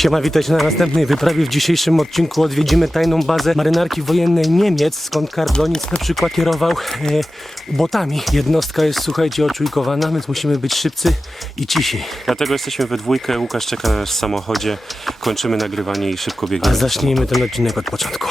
Siema, witajcie na następnej wyprawie. W dzisiejszym odcinku odwiedzimy tajną bazę marynarki wojennej Niemiec, skąd Karl Donic na przykład kierował ubotami. Jednostka jest, słuchajcie, oczujkowana, więc musimy być szybcy i cisi. Dlatego jesteśmy we dwójkę, Łukasz czeka na nas w samochodzie, kończymy nagrywanie i szybko A biegniemy. zacznijmy ten odcinek od początku.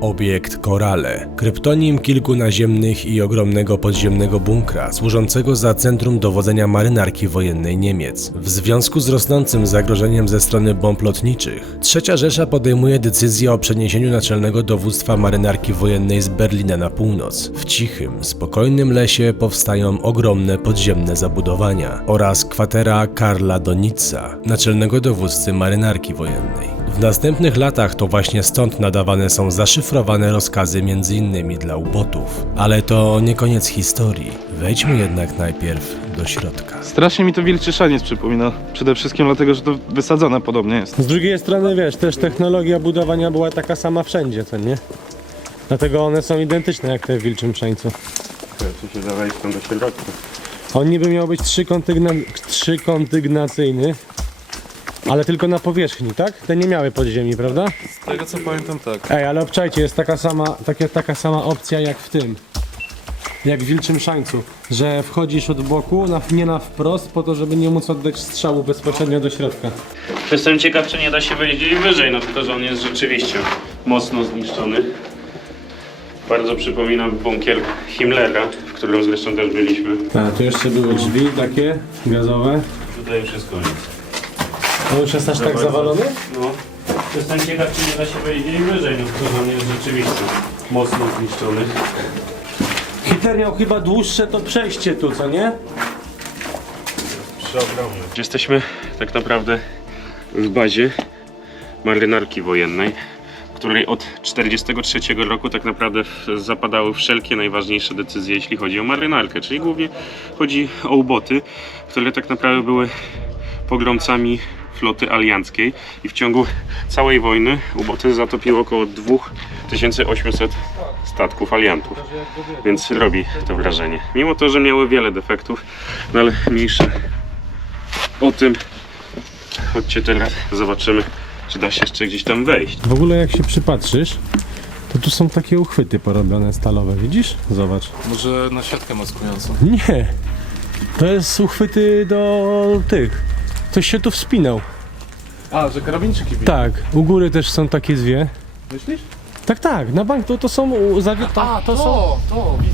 Obiekt Korale, kryptonim kilku naziemnych i ogromnego podziemnego bunkra, służącego za centrum dowodzenia marynarki wojennej Niemiec. W związku z rosnącym zagrożeniem ze strony bomb lotniczych, III Rzesza podejmuje decyzję o przeniesieniu naczelnego dowództwa marynarki wojennej z Berlina na północ. W cichym, spokojnym lesie powstają ogromne podziemne zabudowania oraz kwatera Karla Donica, naczelnego dowódcy marynarki wojennej. W następnych latach to właśnie stąd nadawane są zaszyfrowane rozkazy m.in. dla ubotów. Ale to nie koniec historii. Wejdźmy jednak najpierw do środka. Strasznie mi to Wilczy Szaniec przypomina. Przede wszystkim dlatego, że to wysadzone podobnie jest. Z drugiej strony, wiesz, też technologia budowania była taka sama wszędzie, co nie? Dlatego one są identyczne jak te w Wilczym Szańcu. Chcę się zawejść tam do środka. On niby miał być trzykondygnacyjny, ale tylko na powierzchni, tak? Te nie miały podziemi, prawda? Z tego co pamiętam, tak. Ej, ale obczajcie, jest taka sama opcja jak w tym. Jak w Wilczym Szańcu, że wchodzisz od boku, nie na wprost, po to, żeby nie móc oddać strzału bezpośrednio do środka. Jestem ciekaw, czy nie da się wejść gdzieś wyżej, no tylko że on jest rzeczywiście mocno zniszczony. Bardzo przypominam bunkier Himmlera, w którym zresztą też byliśmy. Tak, tu jeszcze były drzwi takie gazowe. Tutaj już jest koniec. To już jest aż tak zawalony? No. Jestem ciekaw, czy nie da się wejść gdzieś wyżej, no tylko że on jest rzeczywiście mocno zniszczony. Hitler miał chyba dłuższe to przejście tu, co nie? Przeogromny. Jesteśmy tak naprawdę w bazie marynarki wojennej, w której od 1943 roku tak naprawdę zapadały wszelkie najważniejsze decyzje, jeśli chodzi o marynarkę, czyli głównie chodzi o uboty, które tak naprawdę były pogromcami floty alianckiej i w ciągu całej wojny uboty zatopiło około 2800 statków aliantów, więc robi to wrażenie. Mimo to, że miały wiele defektów, no ale mniejsze o tym. Chodźcie teraz, zobaczymy, czy da się jeszcze gdzieś tam wejść. W ogóle jak się przypatrzysz, to tu są takie uchwyty porobione stalowe, widzisz? Zobacz. Może na siatkę maskującą. Nie, to jest uchwyty do tych. Ktoś się tu wspinał. A, że karabinczyki biją. Tak, u góry też są takie dwie. Myślisz? Tak, na bank to są Widzę.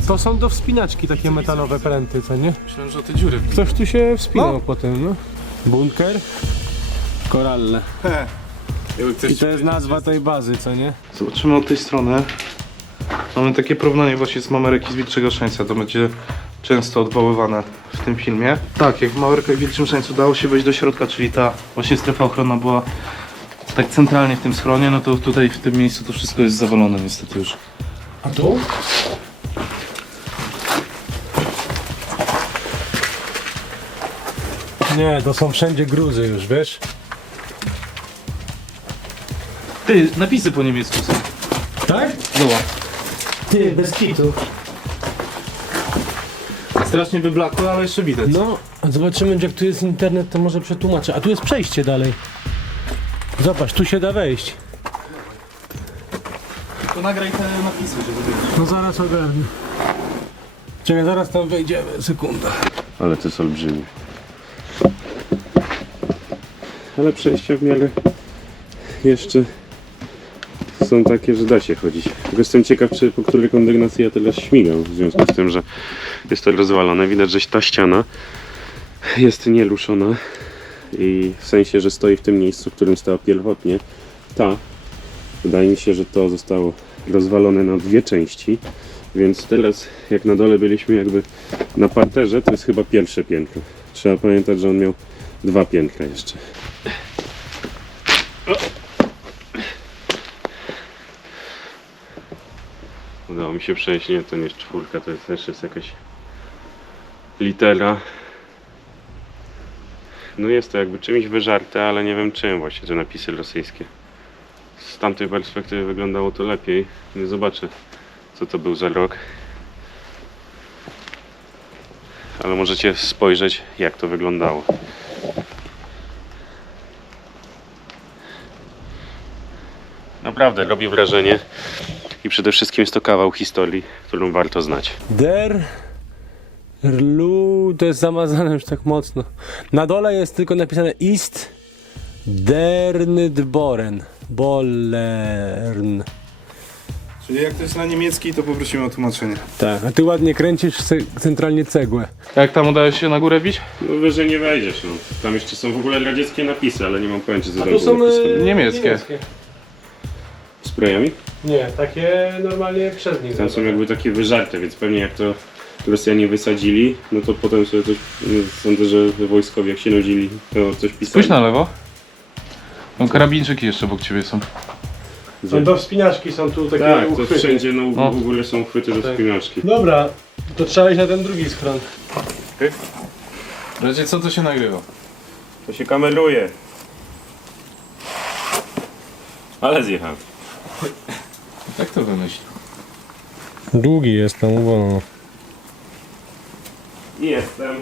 to są do wspinaczki takie metalowe pręty, co nie? Myślałem, że o te dziury. Ktoś tu się wspinał potem, no. Bunker Koralle. I to jest nazwa tej bazy, co nie? Zobaczymy od tej strony. Mamy takie porównanie właśnie z Mameryki z Wilczego Szańca. To będzie często odwoływane w tym filmie. Tak, jak w Mameryce i Wilczym Szańcu dało się wejść do środka, czyli ta właśnie strefa ochronna była tak centralnie w tym schronie, no to tutaj w tym miejscu to wszystko jest zawalone niestety już. A tu? Nie, to są wszędzie gruzy już, wiesz? Ty, napisy po niemiecku są. Tak? Zobacz. Ty, bez kitu. Strasznie wyblakłe, ale jeszcze widać. No, zobaczymy, jak tu jest internet, to może przetłumaczę. A tu jest przejście dalej. Zobacz, tu się da wejść. To nagraj te napisy, żeby wiedzieć. No zaraz ogarnę. Czekaj, zaraz tam wejdziemy, sekunda. Ale to jest olbrzymie. Ale przejścia w miarę jeszcze są takie, że da się chodzić. Tylko jestem ciekaw, czy po której kondygnacji ja teraz śmigam, w związku z tym, że jest to rozwalone. Widać, że ta ściana jest nieruszona i w sensie, że stoi w tym miejscu, w którym stała pierwotnie. Wydaje mi się, że to zostało rozwalone na dwie części, więc teraz jak na dole byliśmy jakby na parterze, to jest chyba pierwsze piętro. Trzeba pamiętać, że on miał dwa piętra jeszcze. Udało mi się przejść, nie, to nie jest czwórka, to jest też jest jakaś litera. No jest to jakby czymś wyżarte, ale nie wiem czym właśnie, te napisy rosyjskie. Z tamtej perspektywy wyglądało to lepiej. Nie zobaczę, co to był za rok. ale możecie spojrzeć, jak to wyglądało. Naprawdę robi wrażenie i przede wszystkim jest to kawał historii, którą warto znać. Lu, to jest zamazane już tak mocno. Na dole jest tylko napisane East Dernydboren. Bollern. Czyli jak to jest na niemiecki, to poprosimy o tłumaczenie. Tak, a ty ładnie kręcisz centralnie cegłę. Jak tam udaje się na górę bić? No wyżej nie wejdziesz, no. Tam jeszcze są w ogóle radzieckie napisy, ale nie mam pojęcia, co tam było są napisane. Niemieckie. Sprayami? Nie, takie normalnie przez nich. Tam są jakby takie wyżarte, więc pewnie jak to Rosjanie wysadzili, no to potem sobie coś, sądzę, że wojskowi jak się nudzili, to coś pisali. Spójrz na lewo. No, karabinczyki jeszcze obok ciebie są. Są do wspinaczki, są tu takie Tak, to uchwyty. wszędzie no, w ogóle są chwyty do Tak. wspinaczki. Dobra, to trzeba iść na ten drugi schron. Wiecie co to się nagrywa? To się kameruje. Ale zjechał. Jak to wymyślił? Długi jest tam, wolno. Jestem.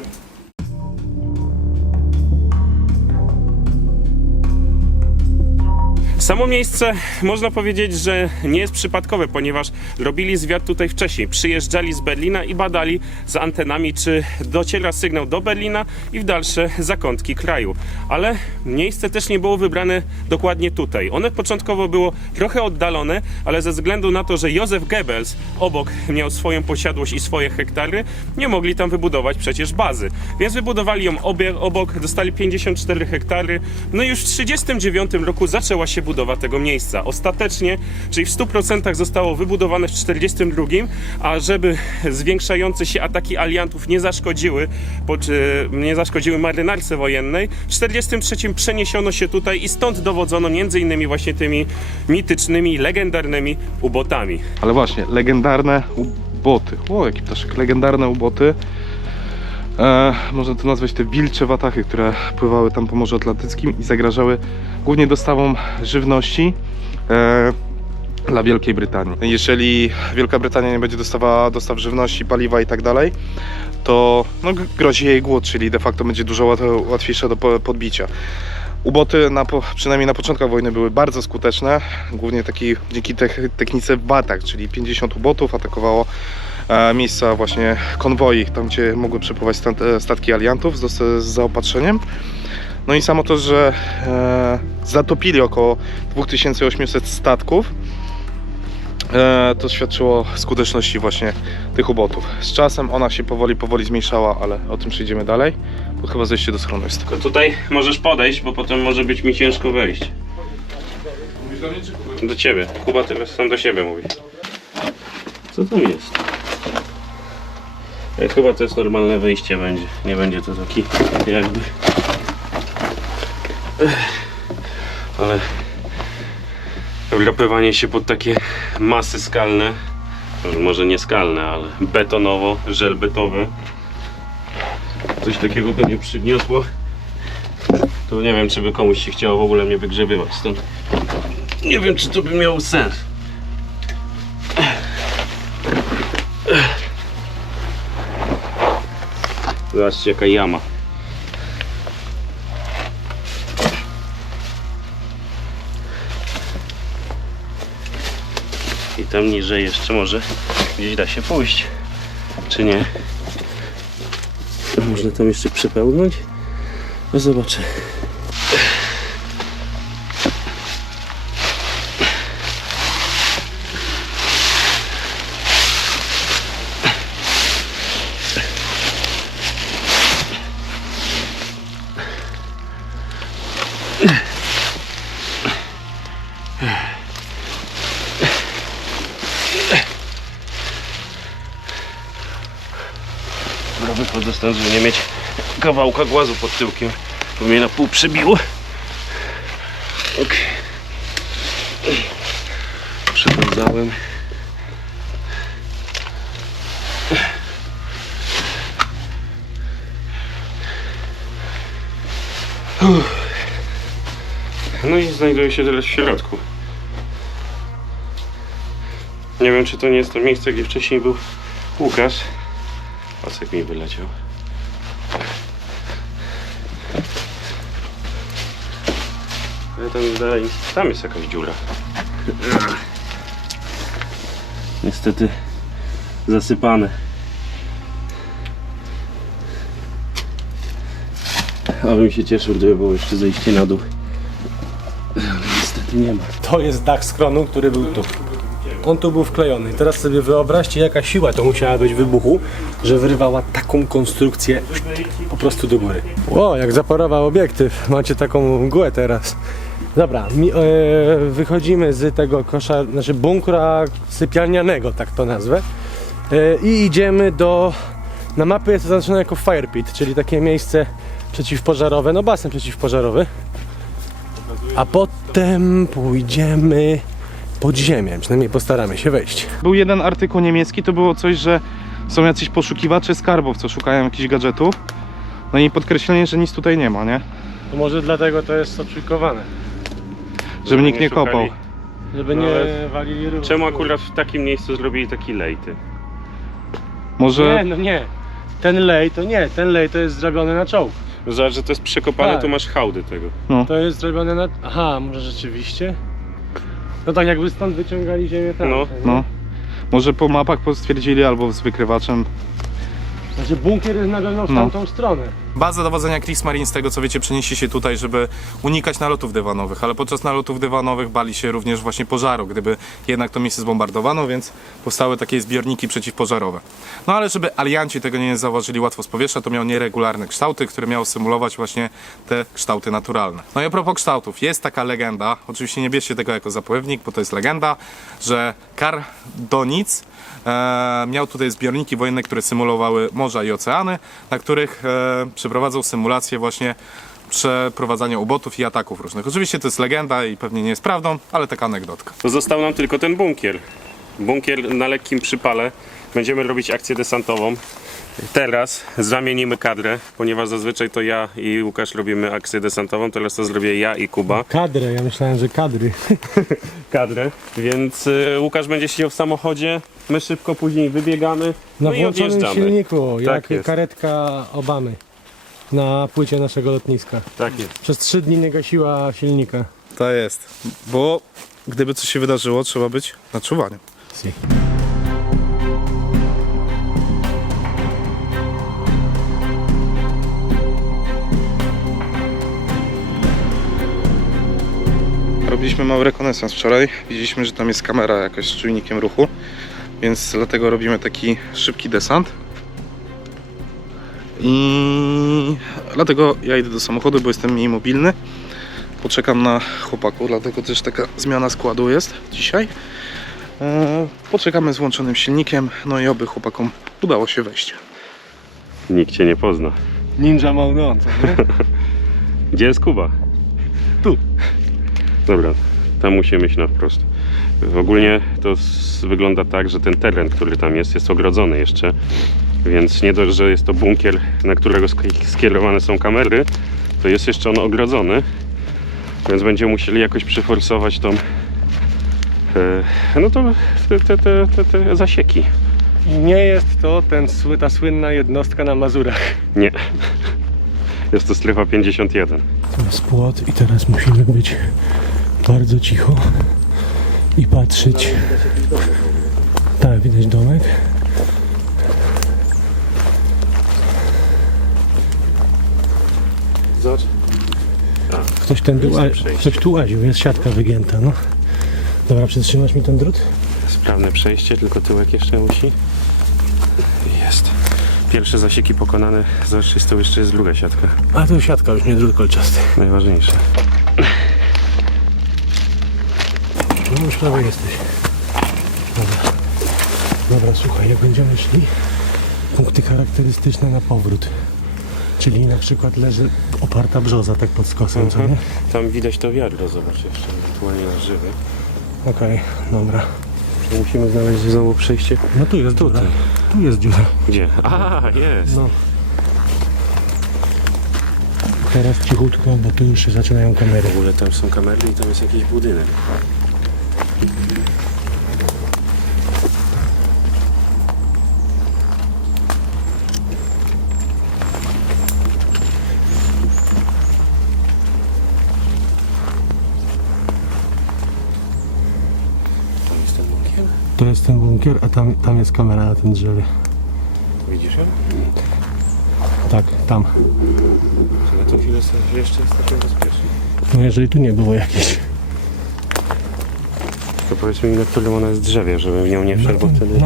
Samo miejsce można powiedzieć, że nie jest przypadkowe, ponieważ robili zwiat tutaj wcześniej. Przyjeżdżali z Berlina i badali z antenami, czy dociera sygnał do Berlina i w dalsze zakątki kraju. Ale miejsce też nie było wybrane dokładnie tutaj. One początkowo było trochę oddalone, ale ze względu na to, że Józef Goebbels obok miał swoją posiadłość i swoje hektary, nie mogli tam wybudować przecież bazy. Więc wybudowali ją obok, dostali 54 hektary. No i już w 1939 roku zaczęła się budowa tego miejsca. Ostatecznie, czyli w 100% zostało wybudowane w 1942, a żeby zwiększające się ataki aliantów nie zaszkodziły marynarce wojennej, w 1943 przeniesiono się tutaj i stąd dowodzono m.in. właśnie tymi mitycznymi, legendarnymi ubotami. Ale właśnie, legendarne uboty. O, jaki ptaszek. Legendarne uboty. Można to nazwać te wilcze watachy, które pływały tam po Morzu Atlantyckim i zagrażały głównie dostawom żywności dla Wielkiej Brytanii. Jeżeli Wielka Brytania nie będzie dostawała dostaw żywności, paliwa i tak dalej, to no, grozi jej głód, czyli de facto będzie dużo łatwiejsza do podbicia. Uboty, przynajmniej na początkach wojny, były bardzo skuteczne, głównie dzięki technice Batak, czyli 50 ubotów atakowało miejsca właśnie konwoi, tam gdzie mogły przepływać statki aliantów z zaopatrzeniem. No i samo to, że zatopili około 2800 statków, to świadczyło o skuteczności właśnie tych ubotów. Z czasem ona się powoli zmniejszała, ale o tym przejdziemy dalej, bo chyba zejście do schronu jest. Tylko tutaj możesz podejść, bo potem może być mi ciężko wejść. Mówisz do mnie czy Kuba? Do ciebie. Kuba teraz sam do siebie mówi. Co tam jest? Chyba to jest normalne wyjście będzie. Nie będzie to taki jakby... Ale wdrapywanie się pod takie masy skalne, może nie skalne, ale betonowo-żelbetowe, coś takiego pewnie przygniosło, to nie wiem, czy by komuś się chciało w ogóle mnie wygrzebywać stąd. Nie wiem, czy to by miało sens. Zobaczcie, jaka jama. I tam niżej jeszcze może gdzieś da się pójść, czy nie? Można tam jeszcze przepełnąć? No zobaczę. Dobra, wychodzę stąd, żeby nie mieć kawałka głazu pod tyłkiem, bo mnie na pół przebiło. Ok. Przepełzałem. No i znajduję się teraz w środku. Nie wiem, czy to nie jest to miejsce, gdzie wcześniej był Łukasz. Pasek mi wyleciał. ale tam jest jakaś dziura. Niestety zasypane. Abym się cieszył, gdyby było jeszcze zejście na dół. Ale niestety nie ma. To jest dach schronu, który był tu. On tu był wklejony. I teraz sobie wyobraźcie, jaka siła to musiała być wybuchu, że wyrwała taką konstrukcję po prostu do góry. O, jak zaparował obiektyw. Macie taką mgłę teraz. Dobra, wychodzimy z tego kosza, znaczy bunkra sypialnianego, tak to nazwę. I idziemy na mapie jest to zaznaczone jako fire pit, czyli takie miejsce przeciwpożarowe, no basen przeciwpożarowy. A potem pójdziemy pod ziemię, przynajmniej postaramy się wejść. Był jeden artykuł niemiecki, to było coś, że są jacyś poszukiwacze skarbów, co szukają jakichś gadżetów. No i podkreślenie, że nic tutaj nie ma, nie? To może dlatego to jest oczukowane, Żeby nikt nie szukali. kopał. żeby No nie ale walili rów. Czemu akurat w takim miejscu zrobili taki lejty? Może... Nie, no nie. Ten lej to jest zrobiony na czołg. Zobacz, że to jest przekopane, Tak. tu masz hałdy tego. To jest zrobione na... Aha, może rzeczywiście? No tak jakby stąd wyciągali ziemię tam. No. No. Może po mapach stwierdzili albo z wykrywaczem. Znaczy bunkier jest na pewno w tamtą stronę. Baza dowodzenia Kriegsmarine, z tego co wiecie, przeniesie się tutaj, żeby unikać nalotów dywanowych, ale podczas nalotów dywanowych bali się również właśnie pożaru, gdyby jednak to miejsce zbombardowano, więc powstały takie zbiorniki przeciwpożarowe. No ale żeby alianci tego nie zauważyli łatwo z powietrza, to miał nieregularne kształty, które miały symulować właśnie te kształty naturalne. No i a propos kształtów, jest taka legenda, oczywiście nie bierzcie tego jako zapływnik, bo to jest legenda, że Karl Donitz miał tutaj zbiorniki wojenne, które symulowały morza i oceany, na których przeprowadzał symulację właśnie przeprowadzania ubotów i ataków różnych. Oczywiście to jest legenda i pewnie nie jest prawdą, ale taka anegdotka. To został nam tylko ten bunkier. Bunkier na lekkim przypale. Będziemy robić akcję desantową. Teraz zamienimy kadrę, ponieważ zazwyczaj to ja i Łukasz robimy akcję desantową, teraz to zrobię ja i Kuba. Kadrę, ja myślałem, że kadry. Kadrę, więc Łukasz będzie siedział w samochodzie, my szybko później wybiegamy, Na no i włączonym odjeżdżamy. silniku, jak jest. karetka Obamy na płycie naszego lotniska. Tak jest. Przez 3 dni nie gasiła silnika. To jest, bo gdyby coś się wydarzyło, trzeba być na czuwaniu. Si. Robiliśmy mały rekonesans wczoraj. Widzieliśmy, że tam jest kamera jakaś z czujnikiem ruchu, więc dlatego robimy taki szybki desant. I dlatego ja idę do samochodu, bo jestem mniej mobilny. Poczekam na chłopaków, dlatego też taka zmiana składu jest dzisiaj. Poczekamy z włączonym silnikiem, no i oby chłopakom udało się wejść. Nikt cię nie pozna. Ninja małnąca, nie? Gdzie jest Kuba? Tu. Dobra, tam musimy iść na wprost. Ogólnie to wygląda tak, że ten teren, który tam jest ogrodzony jeszcze. Więc nie dość, że jest to bunkier, na którego skierowane są kamery, to jest jeszcze on ogrodzony. Więc będziemy musieli jakoś przeforsować tą no to te zasieki. I nie jest to ta słynna jednostka na Mazurach. Nie. Jest to strefa 51. To jest płot i teraz musimy być bardzo cicho i patrzeć. Tak, widać domek. Zobacz. Ktoś tu łaził, jest siatka wygięta, no. Dobra, przytrzymasz mi ten drut? Sprawne przejście, tylko tyłek jeszcze musi. Jest. Pierwsze zasieki pokonane, zobacz, z tyłu jeszcze jest druga siatka. A to siatka, już nie drut kolczasty. Najważniejsze. No już prawie jesteś. Dobra. Dobra, słuchaj, jak będziemy szli, punkty charakterystyczne na powrót. Czyli na przykład leży oparta brzoza tak pod skosem, co nie? Tam widać to wiadro, zobacz jeszcze, ewentualnie na żywy. Okej, dobra. Musimy znaleźć znowu przejście. No tu jest dziura. Tu jest dziura. Gdzie? A, jest. No. Teraz cichutko, bo tu już się zaczynają kamery. W ogóle tam są kamery i tam jest jakiś budynek. jest ten bunkier, a tam jest kamera na tym drzewie. Widzisz ją? Tak, tam. Czy na tą chwilę jeszcze jest takie bezpieczne? No jeżeli tu nie było jakieś. To powiedz mi, na którym ona jest drzewie, żeby w nią nie wszedł, bo wtedy...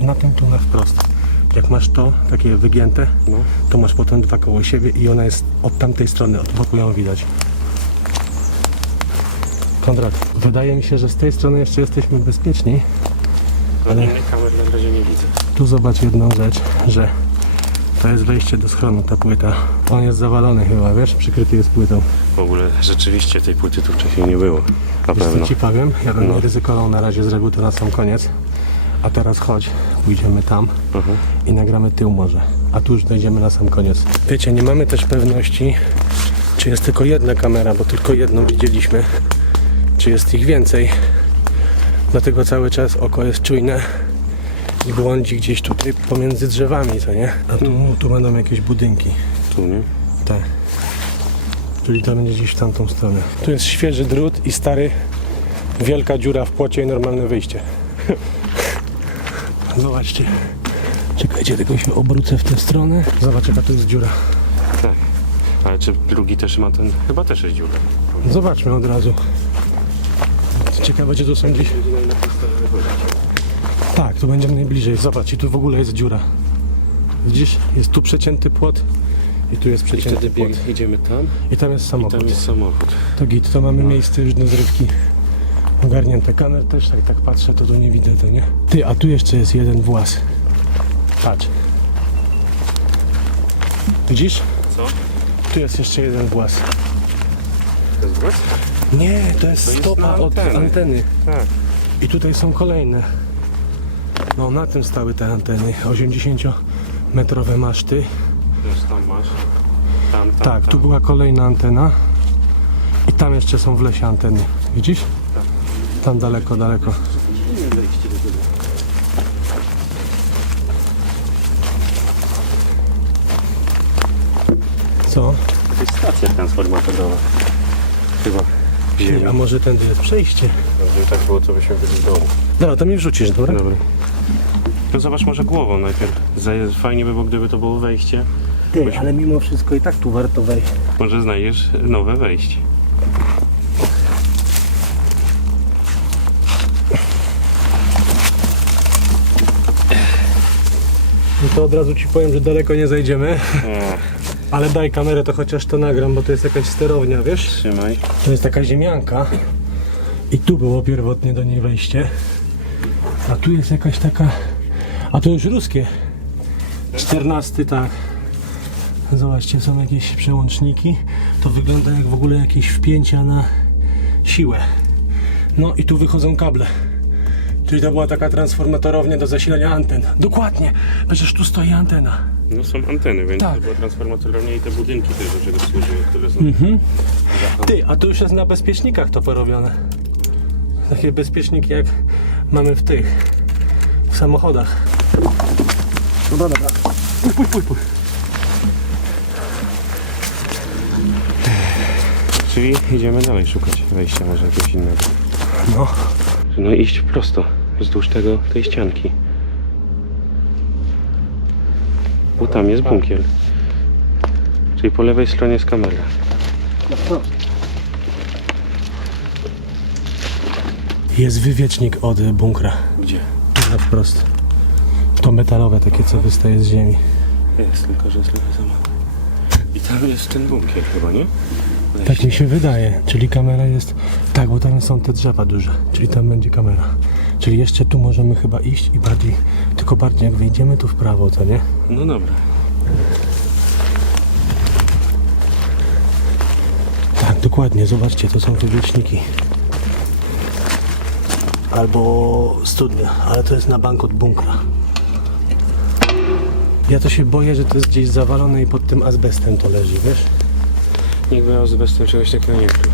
Na tym tu na wprost. Jak masz to, takie wygięte, No. to masz potem dwa koło siebie i ona jest od tamtej strony, od boku ją widać. Konrad, wydaje mi się, że z tej strony jeszcze jesteśmy bezpieczni. Ale innych kamer na razie nie widzę. Tu zobacz jedną rzecz, że to jest wejście do schronu, ta płyta. On jest zawalony chyba, wiesz, przykryty jest płytą. W ogóle rzeczywiście tej płyty tu wcześniej nie było. Na Wiesz, pewno. co ci powiem? Ja bym No. nie ryzykował na razie, zrobił to na sam koniec. A teraz chodź, pójdziemy tam i nagramy tył może. A tu już dojdziemy na sam koniec. Wiecie, nie mamy też pewności, czy jest tylko jedna kamera, bo tylko jedną widzieliśmy. Czy jest ich więcej. Dlatego cały czas oko jest czujne i błądzi gdzieś tutaj pomiędzy drzewami, co nie? A tu będą jakieś budynki. Tu, nie? Tak. Czyli to będzie gdzieś w tamtą stronę. Tu jest świeży drut i stary, wielka dziura w płocie i normalne wyjście. Zobaczcie. Czekajcie, tylko się obrócę w tę stronę. Zobacz, jaka tu jest dziura. Tak. Ale czy drugi też ma ten... Chyba też jest dziura. Zobaczmy od razu. Ciekawe, gdzie tu są gdzieś. Tak, tu będziemy najbliżej. Zobacz, i tu w ogóle jest dziura. Widzisz? Jest tu przecięty płot i tu jest przecięty płot. Idziemy tam I tam jest i samochód. tam jest samochód. To git, to mamy miejsce już do zrywki ogarnięte. Kamer też tak patrzę, to tu nie widzę, to nie? Ty, a tu jeszcze jest jeden włas. Patrz. Widzisz? Co? Tu jest jeszcze jeden włas. To jest włas? Nie, to jest jest stopa na od anteny. anteny. Tak. I tutaj są kolejne. No, na tym stały te anteny. 80-metrowe maszty. Też tam masz. Tam. Tak, tu była kolejna antena. I tam jeszcze są w lesie anteny. Widzisz? Tam daleko. Co? To jest stacja transformatorowa. Chyba. A może tędy jest przejście? Gdyby tak było, to byśmy byli w domu. Dobra, to mi wrzucisz, dobra? Dobra. To zobacz może głową najpierw. Fajnie by było, gdyby to było wejście. Ty, ale mimo wszystko i tak tu warto wejść. Może znajdziesz nowe wejście. No to od razu ci powiem, że daleko nie zajdziemy. O, Ale daj kamerę, to chociaż to nagram, bo to jest jakaś sterownia, wiesz? trzymaj. To jest taka ziemianka. I tu było pierwotnie do niej wejście. A tu jest jakaś taka... A to już ruskie. 14, tak. Zobaczcie, są jakieś przełączniki. To wygląda jak w ogóle jakieś wpięcia na siłę. No i tu wychodzą kable. Czyli to była taka transformatorownia do zasilania anten. Dokładnie, przecież tu stoi antena. No są anteny, więc Tak. to była transformatorownia i te budynki też do czego służyły, które są... Ty, a tu już jest na bezpiecznikach to porobione. Takie bezpieczniki jak mamy w tych, w samochodach. Dobra. Pójdź. Czyli idziemy dalej szukać wejścia może jakiegoś innego. No. No iść prosto, wzdłuż tej ścianki. Bo tam jest bunkier. Czyli po lewej stronie jest kamera. Jest wywiecznik od bunkra. Gdzie? Na wprost. To metalowe takie, co wystaje z ziemi. Jest, tylko że jest lewa sama. I tam jest ten bunkier chyba, nie? Tak mi się wydaje. Czyli kamera jest... Tak, bo tam są te drzewa duże. Czyli tam będzie kamera. Czyli jeszcze tu możemy chyba iść i bardziej... Tylko bardziej jak wyjdziemy tu w prawo, co nie? No dobra. Tak, dokładnie. Zobaczcie, to są wywieczniki. Albo studnia, ale to jest na bank od bunkra. Ja to się boję, że to jest gdzieś zawalone i pod tym azbestem to leży, wiesz? Nikt by azbestem czegoś takiego nie krył.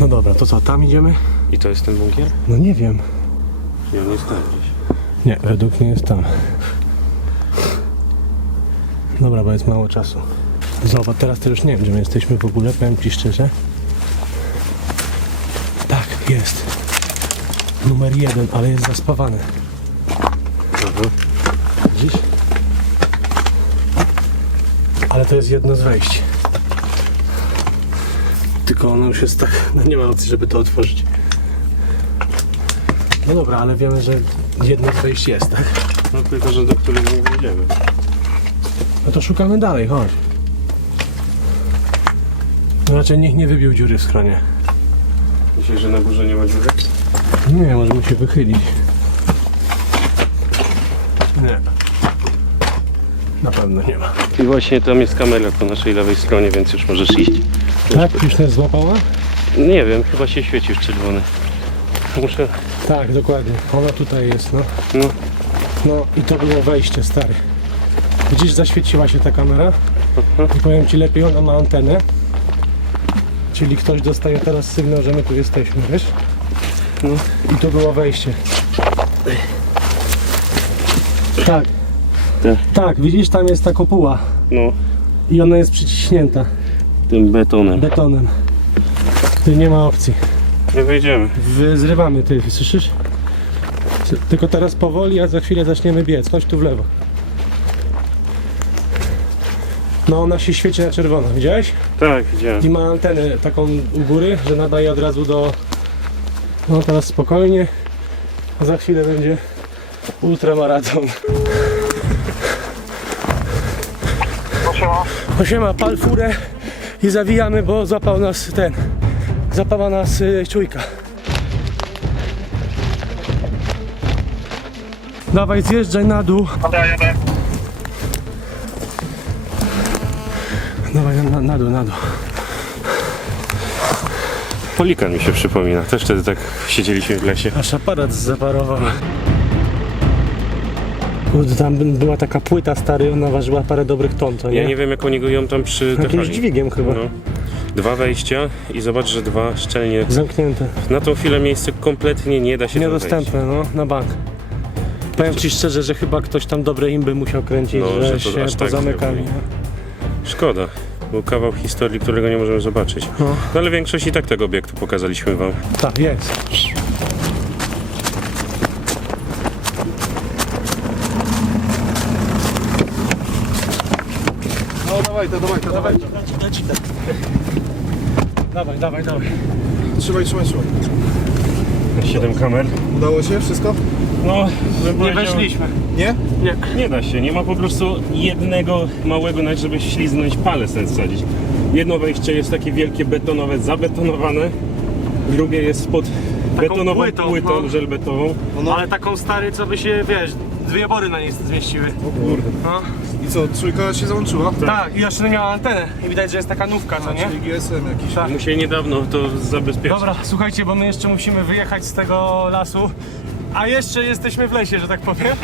No dobra, to co, tam idziemy? I to jest ten bunkier? No nie wiem. Nie, on jest tam gdzieś. Nie, według mnie jest tam. Dobra, bo jest mało czasu. Zobacz, teraz to już nie wiem, gdzie my jesteśmy w ogóle, powiem ci szczerze. Tak, jest. numer 1, ale jest zaspawany. Widzisz? Ale to jest jedno z wejść. Tylko ono już jest tak, no nie ma opcji, żeby to otworzyć. No dobra, ale wiemy, że jedno z wejść jest, tak? No tylko, że do którego nie wejdziemy. No to szukamy dalej, chodź. No raczej nikt nie wybił dziury w schronie. Myślisz, że na górze nie ma dziury? Nie wiem, może mu się wychylić. Nie. Na pewno nie ma. I właśnie tam jest kamera po naszej lewej stronie, więc już możesz iść. Tak? Już nas złapała? Nie wiem, chyba się świecisz czerwony. Muszę... Tak, dokładnie. Ona tutaj jest, no. No, No i to było wejście, stary. Widzisz, zaświeciła się ta kamera. I powiem ci lepiej, ona ma antenę. Czyli ktoś dostaje teraz sygnał, że my tu jesteśmy, wiesz? No i to było wejście. Tak. Tak. Tak, widzisz, tam jest ta kopuła. no, I ona jest przyciśnięta tym betonem. betonem. Tu nie ma opcji. Nie wejdziemy. Zrywamy, ty słyszysz? Tylko teraz powoli, a za chwilę zaczniemy biec. Chodź tu w lewo. No ona się świeci na czerwono, widziałeś? Tak, widziałem. I ma antenę taką u góry, że nadaje od razu do... No teraz spokojnie. A za chwilę będzie ultramaraton. Osiema, pal furę i zawijamy, bo złapał nas zapała nas czujka. Dawaj, zjeżdżaj na dół. Dawaj, na dół, na dół. Polikan mi się przypomina. Też wtedy tak siedzieliśmy w lesie. Aż aparat zaparował. Kurde, tam była taka płyta, stary, ona ważyła parę dobrych ton, to nie? Ja nie wiem, jak oni go ją tam przy Jakimś dźwigiem chyba. No. 2 wejścia i zobacz, że 2 szczelnie. Zamknięte. Na tą chwilę miejsce kompletnie nie da się tam wejść. Niedostępne, no, na bank. Powiem ci szczerze, że chyba ktoś tam dobre imby musiał kręcić, No, że że to się aż tak pozamykali. zrobili. Szkoda, był kawał historii, którego nie możemy zobaczyć. No. No ale większość i tak tego obiektu pokazaliśmy wam. Tak, jest. No dawaj, dawaj. Dawaj. Trzymaj. 7 kamer. Udało się wszystko? No, Nie weszliśmy. Nie? Nie da się, nie ma po prostu jednego małego, nawet żeby śliznąć palec ten wsadzić. Jedno wejście jest takie wielkie betonowe, zabetonowane, drugie jest pod betonową płytą no. żelbetową. Ale taką stary, co by się, wiesz, 2 bory na niej zmieściły. O kurde. No. I co, trójka się załączyła? Tak, i jeszcze nie miała antenę. I widać, że jest taka nówka, co nie? Czyli GSM jakiś. Tak. Musieli niedawno to zabezpieczyć. Dobra, słuchajcie, bo my jeszcze musimy wyjechać z tego lasu, a jeszcze jesteśmy w lesie, że tak powiem.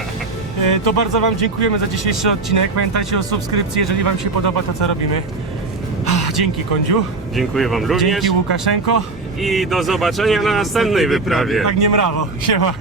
To bardzo wam dziękujemy za dzisiejszy odcinek. Pamiętajcie o subskrypcji, jeżeli wam się podoba to, co robimy. Dzięki, Kądziu. Dziękuję wam również Dzięki, Łukaszenko. i do zobaczenia na następnej wyprawie. Tak nie mrawo. Siema.